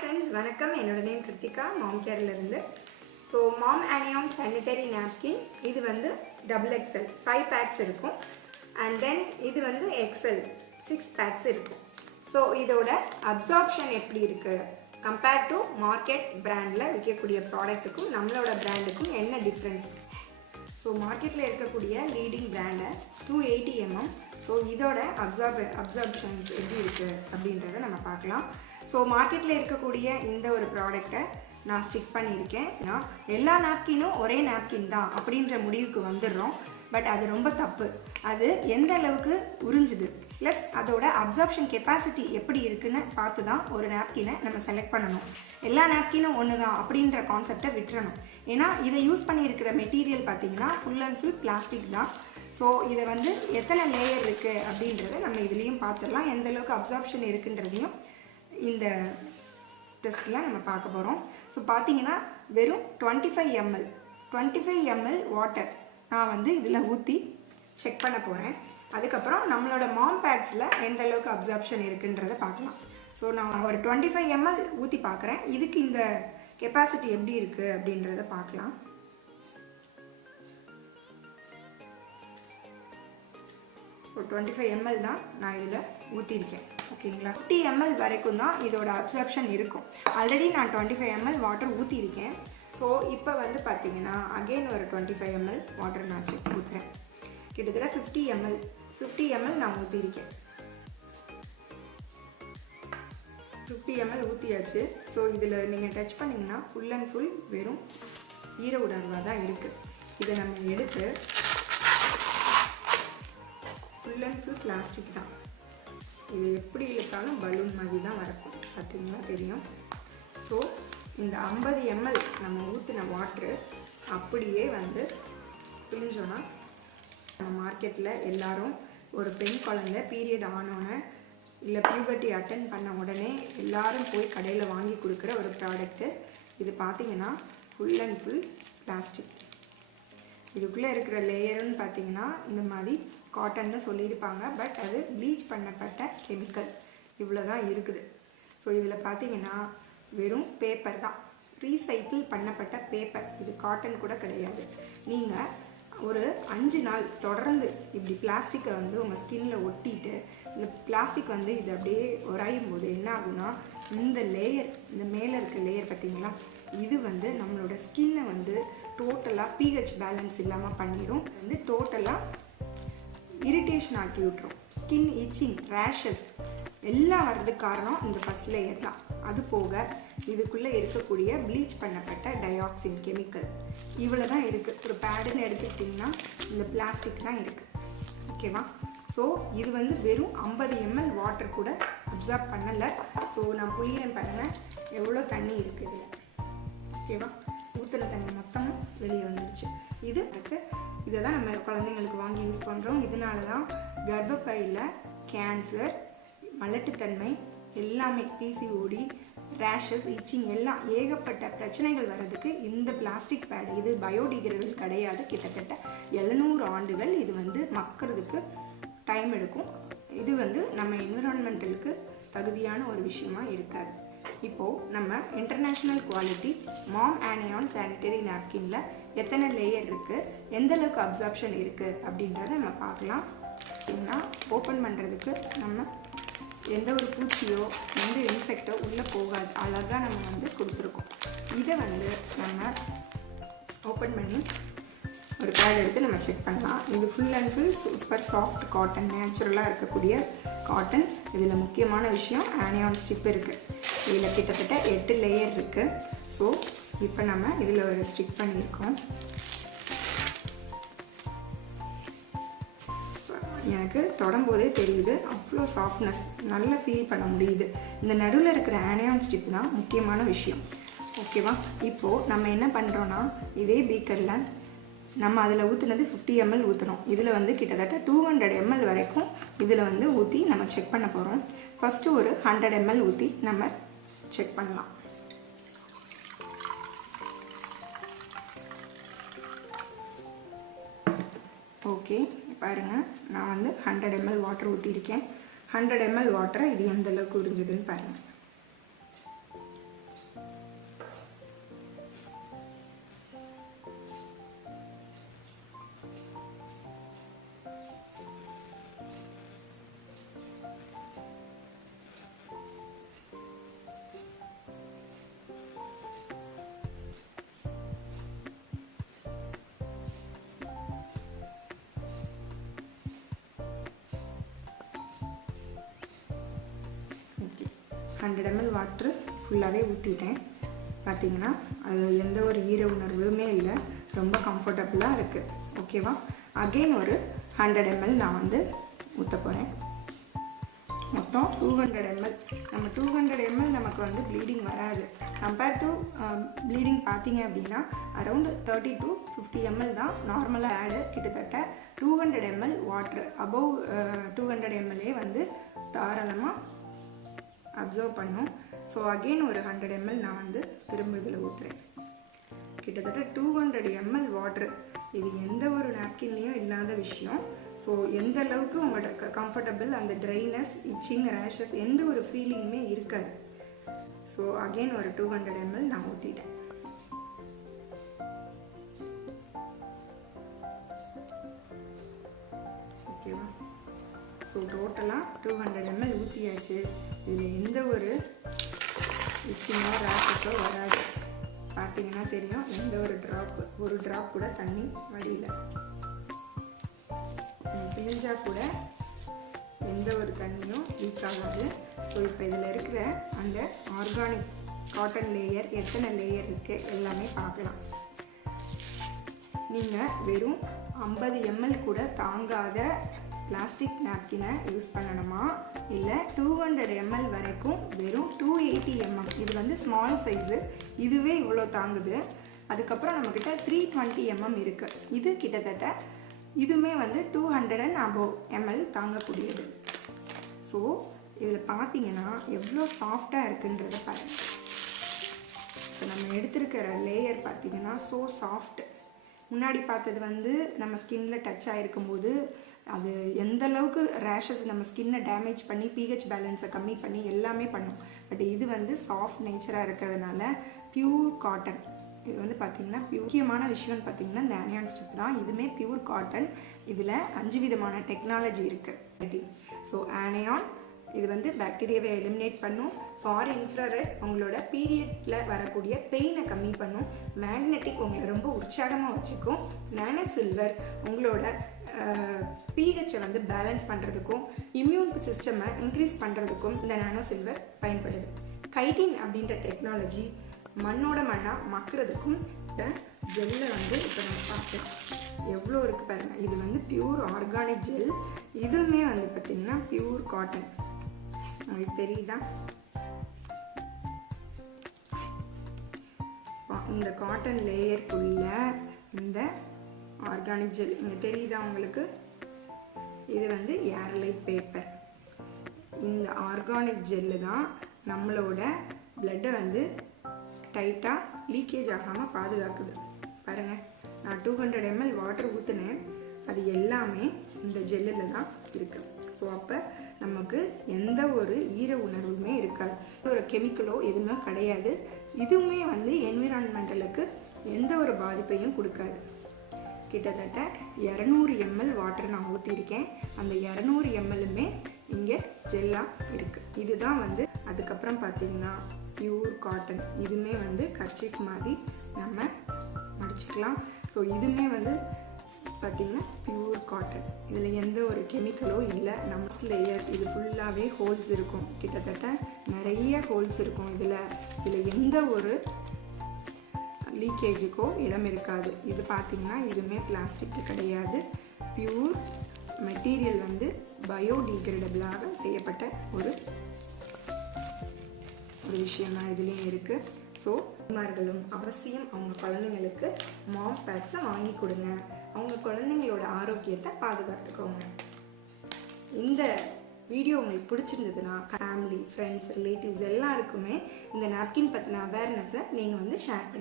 friends, வணக்கம். என்னோட name Kiruthika, மாம் கேர்ல இருந்து. ஸோ மாம் ஆனியான் சானிட்டரி நாப்கின் இது வந்து XXL 5 பேட்ஸ் இருக்கும். அண்ட் தென் இது வந்து XL 6 பேட்ஸ் இருக்கும். ஸோ இதோட அப்சார்ப்ஷன் எப்படி இருக்குது கம்பேர்ட் டு மார்க்கெட் பிராண்டில் விற்கக்கூடிய ப்ராடக்ட்டுக்கும் நம்மளோட பிராண்டுக்கும் என்ன டிஃப்ரென்ஸ்? ஸோ மார்க்கெட்டில் இருக்கக்கூடிய லீடிங் பிராண்டை 280 mm. ஸோ இதோட அப்சார்ப்ஷன்ஸ் எப்படி இருக்குது அப்படின்றத நம்ம பார்க்கலாம். ஸோ மார்க்கெட்டில் இருக்கக்கூடிய இந்த ஒரு ப்ராடக்டை நான் ஸ்டிக் பண்ணியிருக்கேன். நான் எல்லா நாப்கினும் ஒரே நாப்கின் தான் அப்படின்ற முடிவுக்கு வந்துடுறோம். பட் அது ரொம்ப தப்பு. அது எந்த அளவுக்கு உறிஞ்சுது ப்ளஸ் அதோட அப்சார்ப்ஷன் கெப்பாசிட்டி எப்படி இருக்குன்னு பார்த்து தான் ஒரு நாப்கினை நம்ம செலக்ட் பண்ணணும். எல்லா நாப்கினும் ஒன்று தான் அப்படின்ற கான்செப்டை விட்டுறணும். ஏன்னா இதை யூஸ் பண்ணியிருக்கிற மெட்டீரியல் பார்த்திங்கன்னா ஃபுல் அண்ட் ஃபுல் பிளாஸ்டிக் தான். ஸோ இதை வந்து எத்தனை லேயர் இருக்குது அப்படின்றத நம்ம இதுலேயும் பார்த்துடலாம். எந்த அளவுக்கு அப்சார்ப்ஷன் இருக்குன்றதையும் இந்த டெஸ்ட்டில் நம்ம பார்க்க போகிறோம். ஸோ பார்த்தீங்கன்னா வெறும் 25 ml வாட்டர் நான் வந்து இதில் ஊற்றி செக் பண்ண போகிறேன். அதுக்கப்புறம் நம்மளோட மாம் பேட்ஸில் எந்த அளவுக்கு அப்சார்ப்ஷன் இருக்குன்றதை பார்க்கலாம். ஸோ நான் ஒரு 25 ml ஊற்றி பார்க்குறேன். இதுக்கு இந்த கெப்பாசிட்டி எப்படி இருக்குது அப்படின்றத பார்க்கலாம். ஒரு 25 ml தான் நான் இதில் ஊற்றிருக்கேன். ஓகேங்களா, 50 ml வரைக்கும் தான் இதோட அப்சார்ப்ஷன் இருக்கும். ஆல்ரெடி நான் 25 ml வாட்டர் ஊற்றிருக்கேன். ஸோ இப்போ வந்து பார்த்தீங்கன்னா அகெயின் ஒரு 25 ml வாட்டர் நான் ஊற்றுறேன். கிட்டத்தட்ட 50 ml நான் ஊற்றிருக்கேன். 50 ml ஊற்றியாச்சு. ஸோ இதில் நீங்கள் டச் பண்ணிங்கன்னா ஃபுல் அண்ட் ஃபுல் வெறும் ஈர உணர்வாக தான் இருக்குது. இதை நம்ம எடுத்து ஃபுல் அண்ட் ஃபுல் பிளாஸ்டிக் தான். இது எப்படி இழுத்தாலும் பலூன் மாதிரி தான் வரக்கும். பார்த்தீங்கன்னா தெரியும். ஸோ இந்த 50 ml நம்ம ஊற்றின வாட்ரு அப்படியே வந்து பிழிஞ்சோன்னா நம்ம மார்க்கெட்டில் எல்லோரும் ஒரு பெண் குழந்தை பீரியட் ஆனோன்னே இல்லை பியூபர்ட்டி அட்டென்ட் பண்ண உடனே எல்லோரும் போய் கடையில் வாங்கி கொடுக்குற ஒரு ப்ராடக்ட்டு. இது பார்த்திங்கன்னா ஃபுல் அண்ட் ஃபுல் பிளாஸ்டிக். இதுக்குள்ளே இருக்கிற லேயருன்னு பார்த்தீங்கன்னா இந்த மாதிரி காட்டன்னு சொல்லியிருப்பாங்க. பட் அது ப்ளீச் பண்ணப்பட்ட கெமிக்கல் இவ்வளோ தான் இருக்குது. ஸோ இதில் பார்த்தீங்கன்னா வெறும் பேப்பர் தான், ரீசைக்கிள் பண்ணப்பட்ட பேப்பர். இது காட்டன் கூட கிடையாது. நீங்கள் ஒரு 5 நாள் தொடர்ந்து இப்படி பிளாஸ்டிக்கை வந்து உங்கள் ஸ்கின்னில் ஒட்டிட்டு இந்த பிளாஸ்டிக் வந்து இது அப்படியே உராயும் போது என்ன ஆகுனா இந்த லேயர், இந்த மேலே இருக்க லேயர் பார்த்தீங்களா, இது வந்து நம்மளோட ஸ்கின்னை வந்து டோட்டலாக pH பேலன்ஸ் இல்லாமல் பண்ணிடும். வந்து டோட்டலாக இரிட்டேஷன் ஆக்கி விட்டுரும். ஸ்கின் இச்சிங், ரேஷஸ் எல்லாம் வர்றதுக்கு காரணம் இந்த ஃபஸ்ட் லேயர் தான். அது போக இதுக்குள்ளே இருக்கக்கூடிய ப்ளீச் பண்ணப்பட்ட டயாக்சின் கெமிக்கல் இவ்வளோ தான் இருக்குது. ஒரு பேடுன்னு எடுத்துக்கிட்டிங்கன்னா இந்த பிளாஸ்டிக் தான் இருக்குது. ஓகேவா? ஸோ இது வந்து வெறும் 50 ml வாட்டர் கூட அப்சார்ப் பண்ணலை. ஸோ நான் புளியன் பாருங்கள் எவ்வளோ தண்ணி இருக்குது. ஓகேவா? ஊற்றின தண்ணி மொத்தமும் வெளியே வந்துடுச்சு. இதை தான் நம்ம குழந்தைங்களுக்கு வாங்கி யூஸ் பண்ணுறோம். இதனால தான் கர்ப்பப்பையில் கேன்சர், மலட்டுத்தன்மை எல்லாமே, PCOD, ரேஷஸ், இச்சிங் எல்லாம் ஏகப்பட்ட பிரச்சனைகள் வர்றதுக்கு இந்த பிளாஸ்டிக் பேட். இது பயோடிகிரேடபிள் கிடையாது. கிட்டத்தட்ட 700 ஆண்டுகள் இது வந்து மக்கிறதுக்கு டைம் எடுக்கும். இது வந்து நம்ம என்விரான்மெண்டலுக்கு தகுதியான ஒரு விஷயமா இருக்காது. இப்போது நம்ம இன்டர்நேஷ்னல் குவாலிட்டி மாம் ஆனியான் சானிட்டரி நாப்கினில் எத்தனை லேயர் இருக்குது, எந்தளவுக்கு அப்சார்ப்ஷன் இருக்குது அப்படின்றத நம்ம பார்க்கலாம். அப்படின்னா ஓப்பன் பண்ணுறதுக்கு நம்ம எந்த ஒரு பூச்சியோ எந்த இன்செக்டோ உள்ளே போகாது. அழகாக நம்ம வந்து கொடுத்துருக்கோம். இதை வந்து நம்ம ஓப்பன் பண்ணி ஒரு பேட் எடுத்து நம்ம செக் பண்ணலாம். இது full and full super soft cotton, நேச்சுரலாக இருக்கக்கூடிய காட்டன். இதில் முக்கியமான விஷயம் ஆனியான் ஸ்டிப் இருக்குது. இதில் கிட்டத்தட்ட 8 லேயர் இருக்குது. ஸோ இப்போ நம்ம இதில் ஒரு ஸ்டிக் பண்ணியிருக்கோம். எனக்கு தொடம்போதே தெரியுது, அவ்வளோ சாஃப்ட்னஸ் நல்லா ஃபீல் பண்ண முடியுது. இந்த நடுவில் இருக்கிற ஆனியான் ஸ்டிப் தான் முக்கியமான விஷயம். ஓகேவா? இப்போது நம்ம என்ன பண்ணுறோன்னா இதே பீக்கரில் நம்ம அதில் ஊற்றுனது 50 ml ஊற்றுறோம். இதில் வந்து கிட்டத்தட்ட 200 ml வரைக்கும் இதில் வந்து ஊற்றி நம்ம செக் பண்ண போகிறோம். ஃபஸ்ட்டு ஒரு 100 ml ஊற்றி நம்ம செக் பண்ணலாம். ஓகே, பாருங்கள் நான் வந்து 100 ml வாட்டர் ஊற்றிருக்கேன். 100 ml வாட்டரை இது எந்த அளவுக்கு உறிஞ்சுதுன்னு பாருங்கள். 100 ml வாட்ரு ஃபுல்லாகவே ஊற்றிட்டேன். பார்த்திங்கன்னா அது எந்த ஒரு ஈர உணர்வுமே இல்லை, ரொம்ப கம்ஃபர்டபுளாக இருக்குது. ஓகேவா? அகெயின் ஒரு 100 ml நான் வந்து ஊற்ற போகிறேன். மொத்தம் 200 ml. நம்ம 200 ml நமக்கு வந்து ப்ளீடிங் வராது. கம்பேர் டு ப்ளீடிங் பார்த்தீங்க அப்படின்னா அரௌண்ட் 30 to 50 ml தான் நார்மலாக ஆடு. கிட்டத்தட்ட 200 ml வாட்ரு அபவ் 200 ml வந்து தாராளமாக அப்சர்வ் பண்ணும். ஸோ அகெயின் ஒரு 100 ml நான் வந்து திரும்ப இதில் ஊற்றுறேன். கிட்டத்தட்ட 200 ml வாட்ரு. இது எந்த ஒரு நாப்கின்லேயும் இல்லாத விஷயம். ஸோ எந்த அளவுக்கு உங்களோட கம்ஃபர்டபுள், அந்த ட்ரைனஸ், இச்சிங், ரேஷஸ் எந்த ஒரு ஃபீலிங்குமே இருக்காது. ஸோ அகெயின் ஒரு 200 ml நான் ஊற்றிட்டேன். ஓகேவா? ஸோ டோட்டலாக 200 ml ஊற்றியாச்சு. இதில் எந்த ஒரு இச்சிங்கோ ரேஷஸோ வராது. பார்த்தீங்கன்னா தெரியும், எந்த ஒரு ட்ராப் கூட தண்ணி வடியல. பிழிஞ்சா கூட எந்த ஒரு தண்ணியும் லீக் ஆகாது. ஸோ இப்போ இதில் இருக்கிற அந்த ஆர்கானிக் காட்டன் லேயர் எத்தனை லேயர் இருக்குது எல்லாமே பார்க்கலாம். நீங்கள் வெறும் 50 ml கூட தாங்காத பிளாஸ்டிக் நாப்கினை யூஸ் பண்ணணுமா, இல்லை 200 ml வரைக்கும் வெறும் 280 mm, இது வந்து ஸ்மால் சைஸு, இதுவே இவ்வளோ தாங்குது. அதுக்கப்புறம் நம்மக்கிட்ட 320 mm இருக்குது. இது கிட்டத்தட்ட இதுவுமே வந்து 200 and above ml தாங்கக்கூடியது. ஸோ இதில் பார்த்தீங்கன்னா எவ்வளோ சாஃப்டாக இருக்குன்றதை பாருங்கள். இப்போ நம்ம எடுத்துருக்கிற லேயர் பார்த்தீங்கன்னா ஸோ சாஃப்ட். முன்னாடி பார்த்தது வந்து நம்ம ஸ்கின்னில் டச் ஆகிருக்கும்போது அது எந்த அளவுக்கு ரேஷஸ் நம்ம ஸ்கின்னை டேமேஜ் பண்ணி பிஹெச் பேலன்ஸை கம்மி பண்ணி எல்லாமே பண்ணும். பட் இது வந்து சாஃப்ட் நேச்சராக இருக்கிறதுனால பியூர் காட்டன். இது வந்து பார்த்திங்கன்னா முக்கியமான விஷயம்னு பார்த்திங்கன்னா இந்த ஆனியான் ஸ்ட்ரிப் தான். இதுவுமே பியூர் காட்டன். இதில் 5 விதமான டெக்னாலஜி இருக்குது. ஸோ ஆனியான் இது வந்து பாக்டீரியாவை எலிமினேட் பண்ணும். ஃபார் இன்ஃப்ராரெட் உங்களோட பீரியடில் வரக்கூடிய பெயினை கம்மி பண்ணும். மேக்னெட்டிக் உங்களை ரொம்ப உற்சாகமாக வச்சுக்கும். நானோ சில்வர் உங்களோட பிஹெச்சை வந்து பேலன்ஸ் பண்ணுறதுக்கும் இம்யூன் சிஸ்டமை இன்க்ரீஸ் பண்ணுறதுக்கும் இந்த நானோ சில்வர் பயன்படுது. கைட்டின் அப்படின்ற டெக்னாலஜி மண்ணோட மண்ணாக மக்கிறதுக்கும் இந்த ஜெல்லை வந்து இப்போ நம்ம பார்க்கலாம். எவ்வளோ இருக்குது பாருங்கள். இது வந்து பியூர் ஆர்கானிக் ஜெல். இதுவுமே வந்து பார்த்திங்கன்னா பியூர் காட்டன். உங்களுக்கு தெரியுதா? இந்த காட்டன் லேயருக்குள்ள இந்த ஆர்கானிக் ஜெல் இங்கே தெரியுதா உங்களுக்கு? இது வந்து ஏர்லைட் பேப்பர். இந்த ஆர்கானிக் ஜெல்லு தான் நம்மளோட பிளட்டை வந்து டைட்டாக லீக்கேஜ் ஆகாமல் பாதுகாக்குது. பாருங்கள், நான் 200 ml வாட்டர் ஊற்றுனேன். அது எல்லாமே இந்த ஜெல்லில் தான் இருக்குது. ஸோ அப்போ நமக்கு எந்த ஒரு ஈர உணர்வுமே இருக்காது. ஒரு கெமிக்கலோ எதுவுமே கிடையாது. இதுவுமே வந்து என்விரான்மெண்டலுக்கு எந்த ஒரு பாதிப்பையும் கொடுக்காது. கிட்டத்தட்ட 200 ml வாட்டர் நான் ஊற்றிருக்கேன். அந்த 200 mlமே இங்கே ஜெல்லாக இருக்குது. இதுதான் வந்து அதுக்கப்புறம் பார்த்திங்கன்னா பியூர் காட்டன். இதுவுமே வந்து கர்ச்சீஃப் மாதிரி நம்ம மடிச்சுக்கலாம். ஸோ இதுவுமே வந்து பார்த்திங்கன்னா பியூர் காட்டன். இதில் எந்த ஒரு கெமிக்கலோ இல்லை. நம்ம லேயர் இது ஃபுல்லாகவே ஹோல்ஸ் இருக்கும். கிட்டத்தட்ட நிறைய ஹோல்ஸ் இருக்கும். இதில் எந்த ஒரு லீக்கேஜுக்கோ இடம் இருக்காது. இது பார்த்திங்கன்னா இதுவுமே பிளாஸ்டிக் கிடையாது. பியூர் மெட்டீரியல் வந்து பயோடிகிரேடபிளாக செய்யப்பட்ட ஒரு விஷயம்தான் இதுலேயும் இருக்குது. ஸோ அம்மார்களும் அவசியம் அவங்க குழந்தைங்களுக்கு மாம் பேட்ஸை வாங்கி கொடுங்க. அவங்க குழந்தைங்களோட ஆரோக்கியத்தை பாதுகாத்துக்கோங்க. இந்த வீடியோ உங்களுக்கு பிடிச்சிருந்ததுன்னா ஃபேமிலி, ஃப்ரெண்ட்ஸ், ரிலேட்டிவ்ஸ் எல்லாருக்குமே இந்த நாப்கின் பற்றின அவேர்னஸை நீங்கள் வந்து ஷேர் பண்ணி